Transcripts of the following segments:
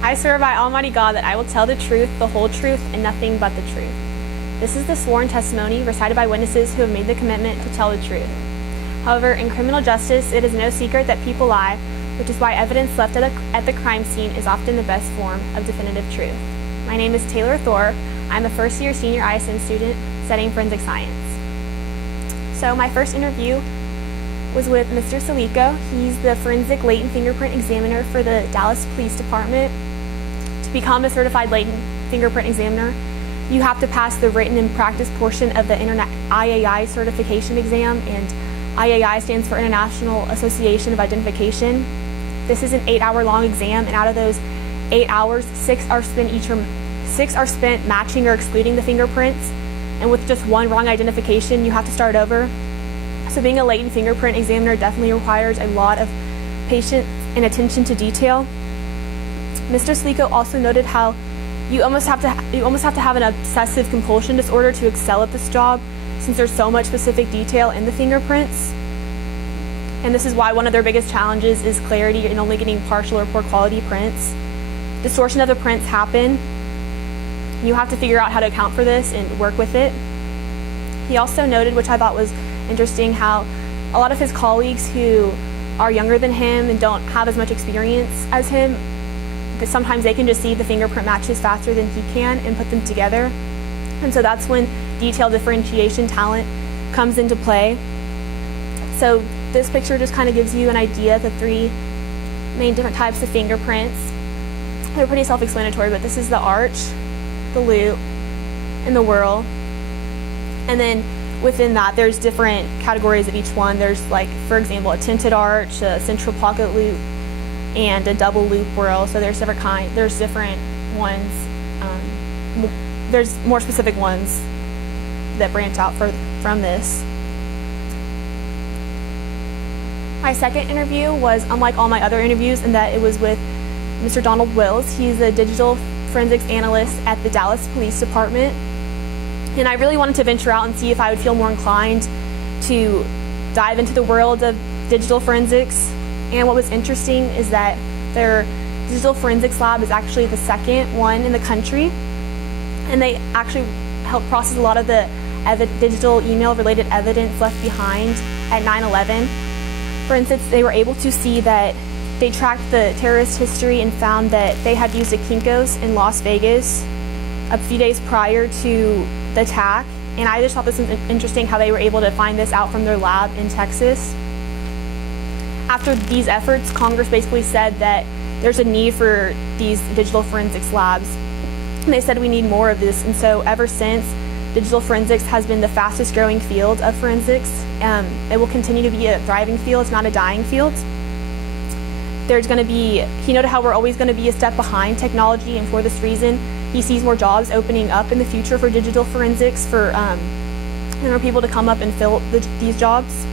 I swear by Almighty God that I will tell the truth, the whole truth, and nothing but the truth. This is the sworn testimony recited by witnesses who have made the commitment to tell the truth. However, in criminal justice, it is no secret that people lie, which is why evidence left at the crime scene is often the best form of definitive truth. My name is Taylor Thor. I'm a first-year senior ISN student studying forensic science. So my first interview was with Mr. Salico. He's the forensic latent fingerprint examiner for the Dallas Police Department. To become a certified latent fingerprint examiner, you have to pass the written and practice portion of the IAI certification exam, and IAI stands for International Association of Identification. This is an 8-hour-long exam, and out of those 8 hours, 6 are spent matching or excluding the fingerprints, and with just one wrong identification, you have to start over. So being a latent fingerprint examiner definitely requires a lot of patience and attention to detail. Mr. Salico also noted how you almost have to have an obsessive compulsion disorder to excel at this job, since there's so much specific detail in the fingerprints. And this is why one of their biggest challenges is clarity and only getting partial or poor quality prints. Distortion of the prints happen. You have to figure out how to account for this and work with it. He also noted, which I thought was interesting, how a lot of his colleagues who are younger than him and don't have as much experience as him, that sometimes they can just see the fingerprint matches faster than he can and put them together. And so that's when detail differentiation talent comes into play. So this picture just kind of gives you an idea of the 3 main different types of fingerprints. They're pretty self-explanatory, but this is the arch, the loop, and the whorl. And then within that, there's different categories of each one. There's, like, for example, a tinted arch, a central pocket loop, and a double loop whorl. So there's different ones. There's more specific ones that branch out from this. My second interview was unlike all my other interviews in that it was with Mr. Donald Wills. He's a digital forensics analyst at the Dallas Police Department. And I really wanted to venture out and see if I would feel more inclined to dive into the world of digital forensics. And what was interesting is that their digital forensics lab is actually the second one in the country. And they actually help process a lot of the digital email-related evidence left behind at 9/11. For instance, they were able to see that they tracked the terrorist history and found that they had used a Kinko's in Las Vegas a few days prior to the attack. And I just thought this was interesting how they were able to find this out from their lab in Texas. After these efforts, Congress basically said that there's a need for these digital forensics labs. And they said we need more of this. And so ever since, digital forensics has been the fastest growing field of forensics. It will continue to be a thriving field, it's not a dying field. He noted how we're always going to be a step behind technology, and for this reason, he sees more jobs opening up in the future for digital forensics for people to come up and fill these jobs.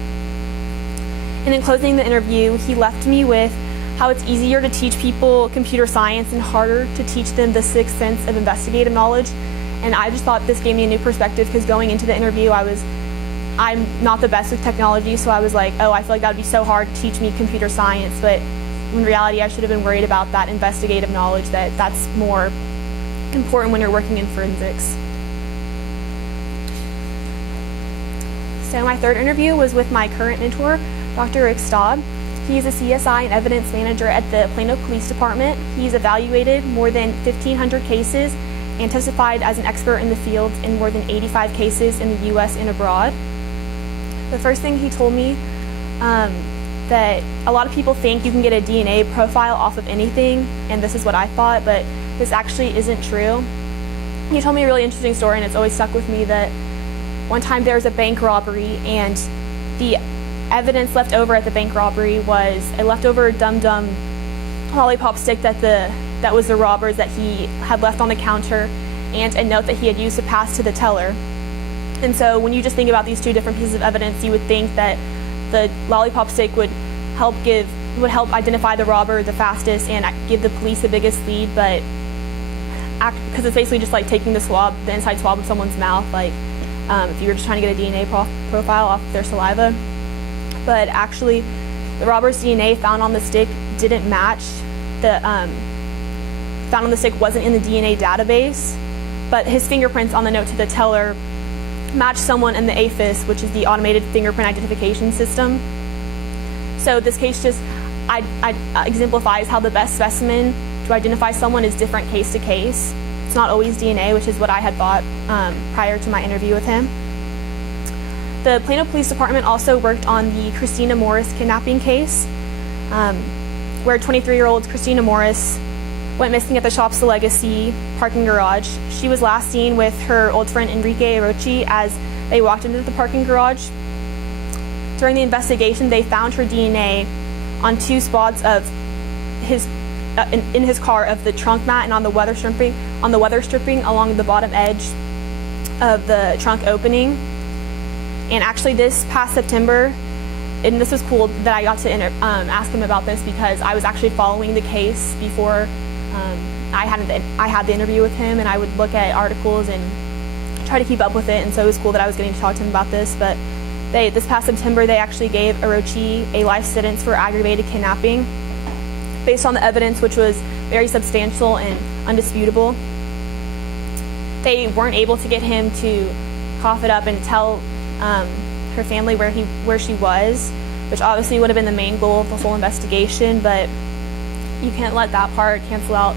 And in closing the interview, he left me with how it's easier to teach people computer science and harder to teach them the sixth sense of investigative knowledge. And I just thought this gave me a new perspective, because going into the interview, I'm not the best with technology, so I was like, oh, I feel like that would be so hard to teach me computer science. But in reality, I should have been worried about that investigative knowledge, that's more important when you're working in forensics. So my third interview was with my current mentor, Dr. Rick Staub. He's a CSI and evidence manager at the Plano Police Department. He's evaluated more than 1,500 cases and testified as an expert in the field in more than 85 cases in the U.S. and abroad. The first thing he told me that a lot of people think you can get a DNA profile off of anything, and this is what I thought, but this actually isn't true. He told me a really interesting story, and it's always stuck with me, that one time there was a bank robbery, and the evidence left over at the bank robbery was a leftover dum-dum lollipop stick that was the robber's that he had left on the counter, and a note that he had used to pass to the teller. And so when you just think about these two different pieces of evidence, you would think that the lollipop stick would help identify the robber the fastest and give the police the biggest lead, but because it's basically just like taking the inside swab of someone's mouth, like if you were just trying to get a DNA profile off their saliva. But actually, the robber's DNA found on the stick didn't match the found on the stick wasn't in the DNA database, but his fingerprints on the note to the teller matched someone in the AFIS, which is the Automated Fingerprint Identification System. So this case just exemplifies how the best specimen to identify someone is different case to case. It's not always DNA, which is what I had thought prior to my interview with him. The Plano Police Department also worked on the Christina Morris kidnapping case, where 23-year-old Christina Morris went missing at the Shops to Legacy parking garage. She was last seen with her old friend Enrique Arochi as they walked into the parking garage. During the investigation, they found her DNA on 2 spots of his in his car of the trunk mat and on the weather stripping along the bottom edge of the trunk opening. And actually, this past September, and this was cool that I got to ask him about this because I was actually following the case before I had the interview with him, and I would look at articles and try to keep up with it. And so it was cool that I was getting to talk to him about this. But this past September, they actually gave Arochi a life sentence for aggravated kidnapping based on the evidence, which was very substantial and undisputable. They weren't able to get him to cough it up and tell her family where she was, which obviously would have been the main goal of the whole investigation, but you can't let that part cancel out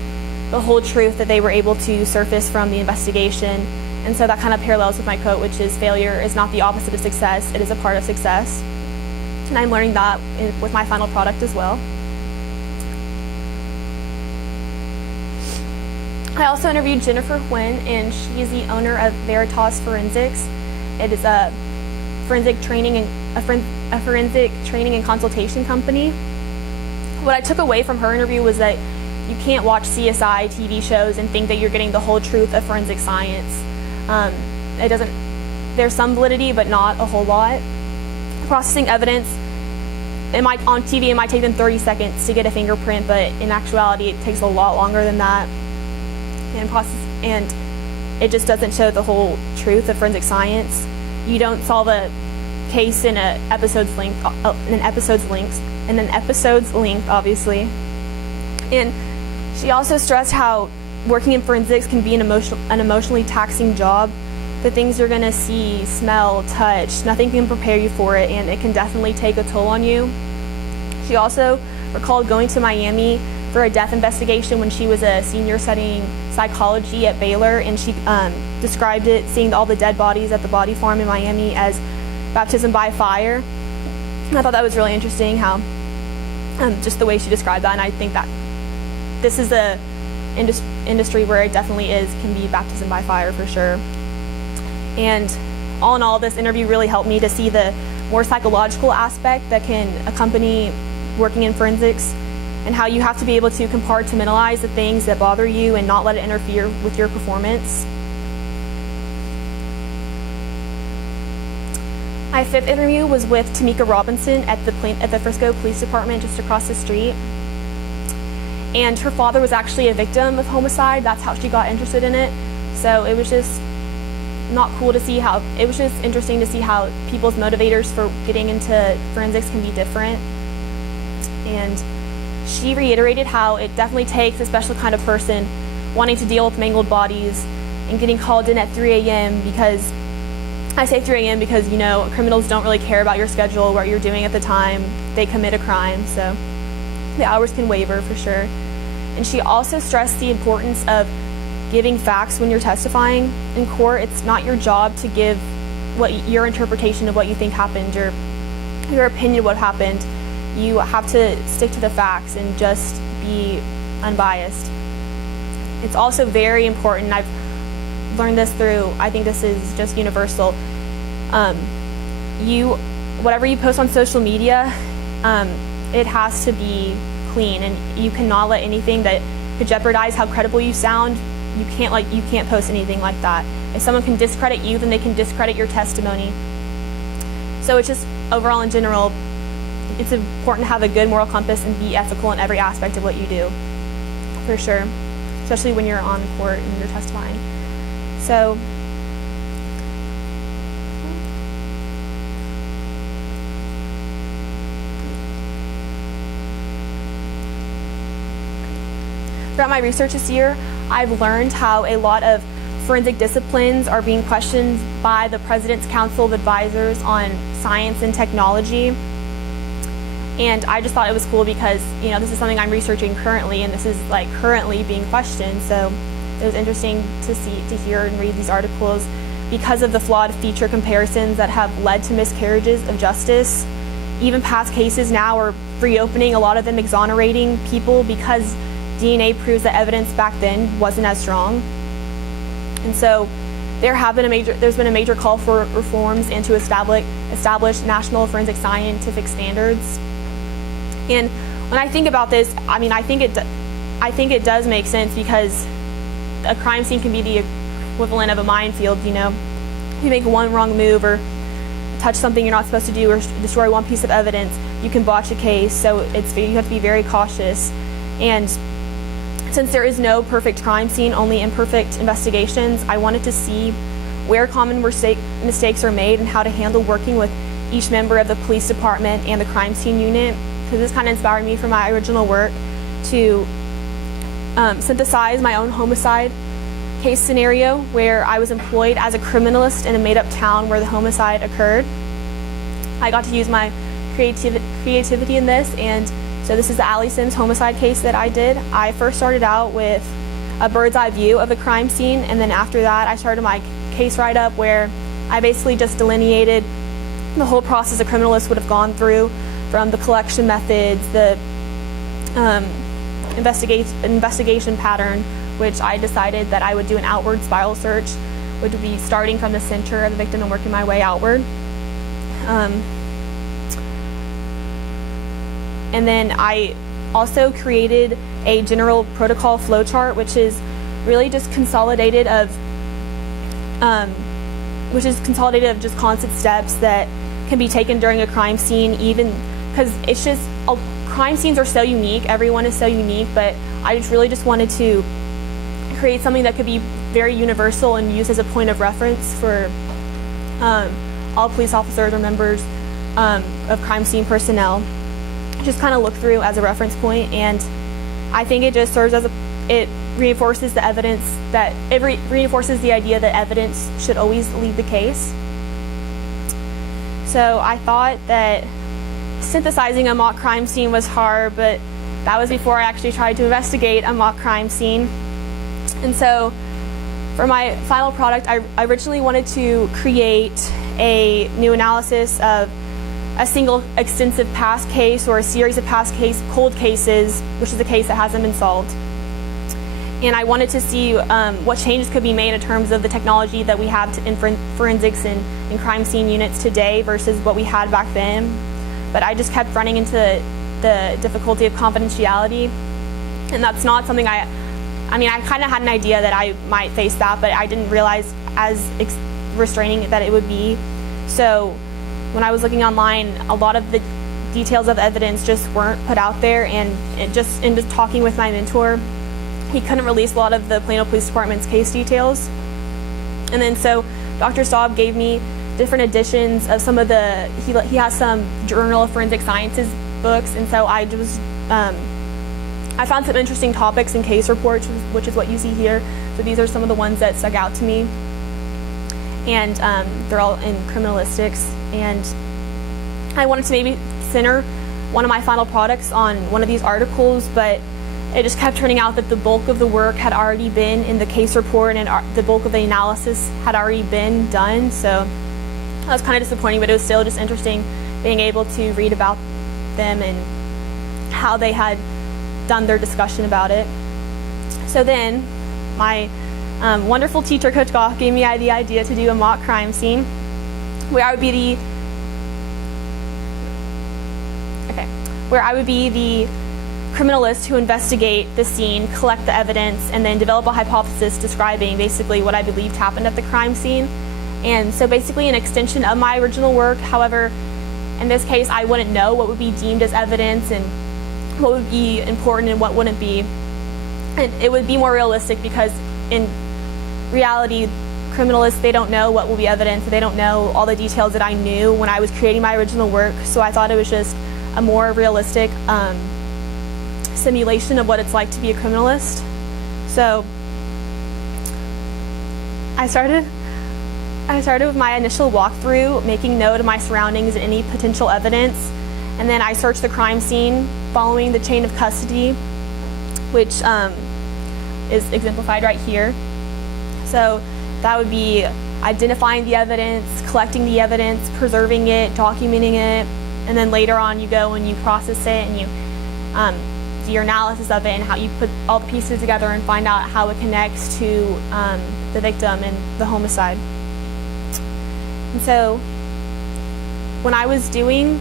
the whole truth that they were able to surface from the investigation. And so that kind of parallels with my quote, which is failure is not the opposite of success, it is a part of success. And I'm learning that with my final product as well. I also interviewed Jennifer Huynh, and she is the owner of Veritas Forensics. It is a forensic training and consultation company. What I took away from her interview was that you can't watch CSI TV shows and think that you're getting the whole truth of forensic science. There's some validity, but not a whole lot. Processing evidence, on TV, it might take them 30 seconds to get a fingerprint, but in actuality, it takes a lot longer than that. And it just doesn't show the whole truth of forensic science. You don't solve a case in an episode's length, obviously. And she also stressed how working in forensics can be an emotionally taxing job. The things you're gonna see, smell, touch, nothing can prepare you for it, and it can definitely take a toll on you. She also recalled going to Miami for a death investigation when she was a senior studying psychology at Baylor, and she described it, seeing all the dead bodies at the body farm in Miami, as baptism by fire. And I thought that was really interesting, how just the way she described that, and I think that this is a industry where it definitely can be baptism by fire for sure. And all in all, this interview really helped me to see the more psychological aspect that can accompany working in forensics, and how you have to be able to compartmentalize the things that bother you and not let it interfere with your performance. My 5th interview was with Tamika Robinson at the Frisco Police Department just across the street. And her father was actually a victim of homicide. That's how she got interested in it. So it was just interesting to see how people's motivators for getting into forensics can be different. And she reiterated how it definitely takes a special kind of person wanting to deal with mangled bodies and getting called in at 3 a.m. because, I say 3 a.m. because, criminals don't really care about your schedule, what you're doing at the time they commit a crime, so the hours can waver for sure. And she also stressed the importance of giving facts when you're testifying in court. It's not your job to give your interpretation of what you think happened, your opinion of what happened. You have to stick to the facts and just be unbiased. It's also very important, I've learned this I think this is just universal. Whatever you post on social media, it has to be clean, and you cannot let anything that could jeopardize how credible you sound. You can't post anything like that. If someone can discredit you, then they can discredit your testimony. So it's just overall in general, it's important to have a good moral compass and be ethical in every aspect of what you do, for sure, especially when you're on court and you're testifying. So, Throughout my research this year, I've learned how a lot of forensic disciplines are being questioned by the President's Council of Advisors on Science and Technology. And I just thought it was cool because, this is something I'm researching currently, and this is currently being questioned. So it was interesting to hear and read these articles because of the flawed feature comparisons that have led to miscarriages of justice. Even past cases now are reopening, a lot of them exonerating people because DNA proves that evidence back then wasn't as strong. And so there's been a major call for reforms and to establish national forensic scientific standards. And when I think about this, I think it does make sense because a crime scene can be the equivalent of a minefield. If you make one wrong move or touch something you're not supposed to do or destroy one piece of evidence, you can botch a case. So you have to be very cautious. And since there is no perfect crime scene, only imperfect investigations, I wanted to see where common mistakes are made and how to handle working with each member of the police department and the crime scene unit. Because this kind of inspired me for my original work to synthesize my own homicide case scenario where I was employed as a criminalist in a made-up town where the homicide occurred. I got to use my creativity in this, and so this is the Allie Sims homicide case that I did. I first started out with a bird's eye view of the crime scene, and then after that I started my case write-up where I basically just delineated the whole process a criminalist would have gone through, from the collection methods, the investigation pattern, which I decided that I would do an outward spiral search, which would be starting from the center of the victim and working my way outward. And then I also created a general protocol flowchart, which is really just consolidated of just constant steps that can be taken during a crime scene, even because it's just crime scenes are so unique. Everyone is so unique, but I really just wanted to create something that could be very universal and used as a point of reference for all police officers or members of crime scene personnel. Just kind of look through as a reference point, and I think it just serves as it reinforces the evidence that it reinforces the idea that evidence should always lead the case. So I thought that synthesizing a mock crime scene was hard, but that was before I actually tried to investigate a mock crime scene. And so for my final product, I originally wanted to create a new analysis of a single extensive past case or a series of past cold cases, which is a case that hasn't been solved. And I wanted to see what changes could be made in terms of the technology that we have in forensics and crime scene units today versus what we had back then. But I just kept running into the difficulty of confidentiality, and that's not something I kind of had an idea that I might face that, but I didn't realize as restraining that it would be. So when I was looking online, a lot of the details of evidence just weren't put out there, and in just talking with my mentor, he couldn't release a lot of the Plano Police Department's case details. And then so Dr. Staub gave me different editions of some of he has some Journal of Forensic Sciences books, and so I found some interesting topics in case reports, which is what you see here. So these are some of the ones that stuck out to me, and they're all in criminalistics. And I wanted to maybe center one of my final products on one of these articles, but it just kept turning out that the bulk of the work had already been in the case report, and the bulk of the analysis had already been done. So that was kind of disappointing, but it was still just interesting being able to read about them and how they had done their discussion about it. So then my wonderful teacher, Coach Goff, gave me the idea to do a mock crime scene where I would be the criminalist who investigate the scene, collect the evidence, and then develop a hypothesis describing basically what I believed happened at the crime scene. And so basically an extension of my original work. However, in this case, I wouldn't know what would be deemed as evidence and what would be important and what wouldn't be. And it would be more realistic because in reality, criminalists, they don't know what will be evidence. They don't know all the details that I knew when I was creating my original work. So I thought it was just a more realistic simulation of what it's like to be a criminalist. So I started with my initial walkthrough, making note of my surroundings and any potential evidence, and then I searched the crime scene following the chain of custody, which is exemplified right here. So that would be identifying the evidence, collecting the evidence, preserving it, documenting it, and then later on you go and you process it and you do your analysis of it and how you put all the pieces together and find out how it connects to the victim and the homicide. And so when I was doing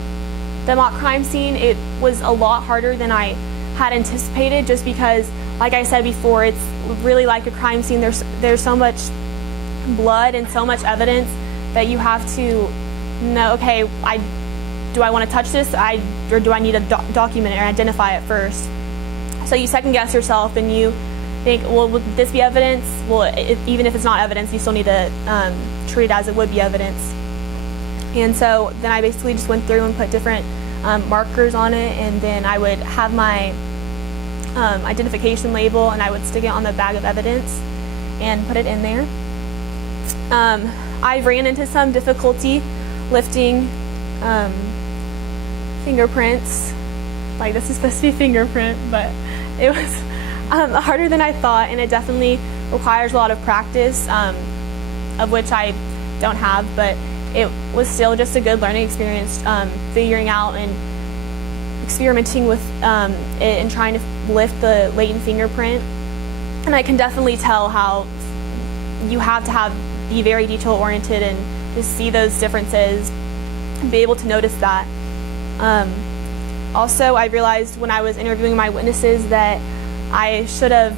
the mock crime scene, it was a lot harder than I had anticipated, just because, like I said before, it's really like a crime scene. There's so much blood and so much evidence that you have to know, okay, do I want to touch this, or do I need to document it or identify it first? So you second guess yourself and you think, well, would this be evidence? Well, even if it's not evidence, you still need to treat it as it would be evidence. And so then I basically just went through and put different markers on it, and then I would have my identification label and I would stick it on the bag of evidence and put it in there. I ran into some difficulty lifting fingerprints. Like, this is supposed to be fingerprint, but it was harder than I thought, and it definitely requires a lot of practice, of which I don't have, but it was still just a good learning experience, figuring out and experimenting with it and trying to lift the latent fingerprint. And I can definitely tell how you have to be very detail oriented and just see those differences and be able to notice that. Also, I realized when I was interviewing my witnesses that I should have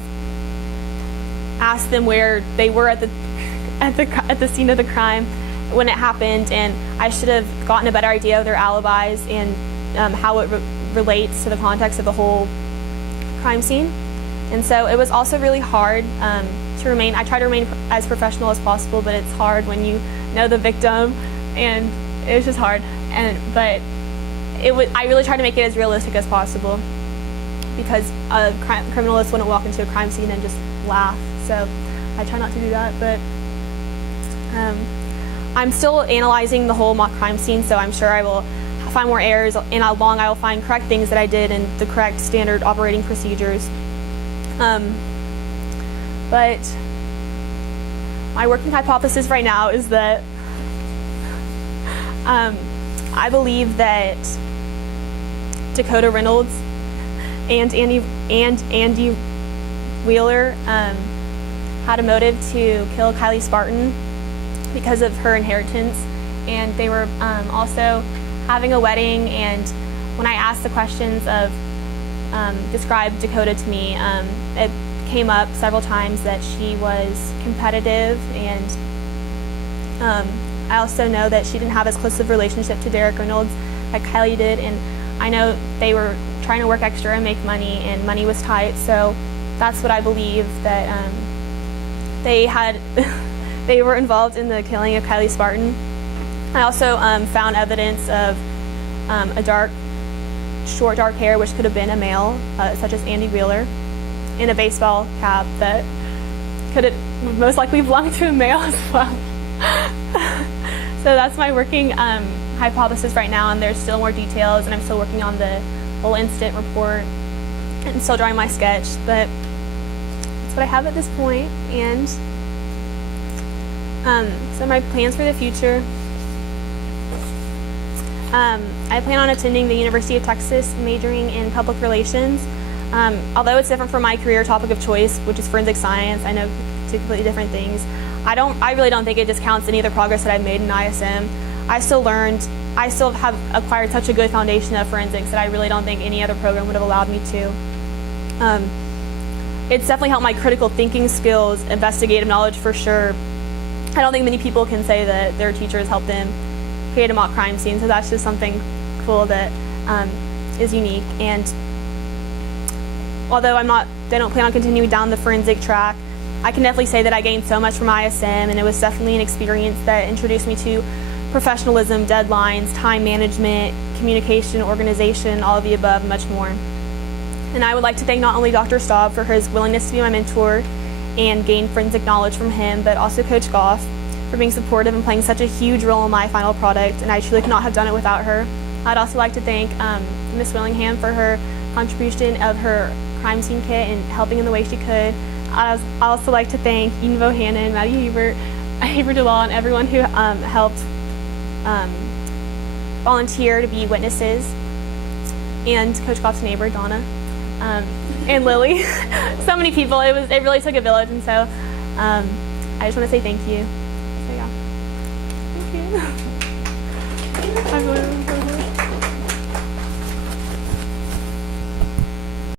asked them where they were at the scene of the crime when it happened, and I should have gotten a better idea of their alibis and how it relates to the context of the whole crime scene. And so it was also really hard to remain. I try to remain as professional as possible, but it's hard when you know the victim, and it was just hard. But I really try to make it as realistic as possible, because a criminalist wouldn't walk into a crime scene and just laugh. So I try not to do that, but I'm still analyzing the whole mock crime scene, so I'm sure I will find more errors, and along I will find correct things that I did and the correct standard operating procedures. But my working hypothesis right now is that I believe that Dakota Reynolds and Andy Wheeler had a motive to kill Kylie Spartan because of her inheritance, and they were also having a wedding. And when I asked the questions of describe Dakota to me, it came up several times that she was competitive, and I also know that she didn't have as close of a relationship to Derek Reynolds like Kylie did, and I know they were trying to work extra and make money, and money was tight, so that's what I believe, that they were involved in the killing of Kylie Spartan. I also found evidence of short dark hair, which could have been a male, such as Andy Wheeler, and a baseball cap that could have most likely belonged to a male as well. So that's my working hypothesis right now, and there's still more details, and I'm still working on the whole incident report and still drawing my sketch, but that's what I have at this point. And so my plans for the future, I plan on attending the University of Texas, majoring in public relations. Although it's different from my career topic of choice, which is forensic science, I know two completely different things. I really don't think it discounts any of the progress that I've made in ISM. I still have acquired such a good foundation of forensics that I really don't think any other program would have allowed me to. It's definitely helped my critical thinking skills, investigative knowledge for sure. I don't think many people can say that their teachers helped them create a mock crime scene, so that's just something cool that is unique. And although they don't plan on continuing down the forensic track, I can definitely say that I gained so much from ISM, and it was definitely an experience that introduced me to professionalism, deadlines, time management, communication, organization, all of the above, much more. And I would like to thank not only Dr. Staub for his willingness to be my mentor and gain forensic knowledge from him, but also Coach Goff for being supportive and playing such a huge role in my final product, and I truly could not have done it without her. I'd also like to thank Miss Willingham for her contribution of her crime scene kit and helping in the way she could. I'd also like to thank Eden Bohannon, Maddie Hebert, Avery DeLaw, and everyone who helped volunteer to be witnesses, and Coach Goff's neighbor, Donna, and Lily. So many people. It really took a village, and so I just want to say thank you. So yeah, thank you. I'm going to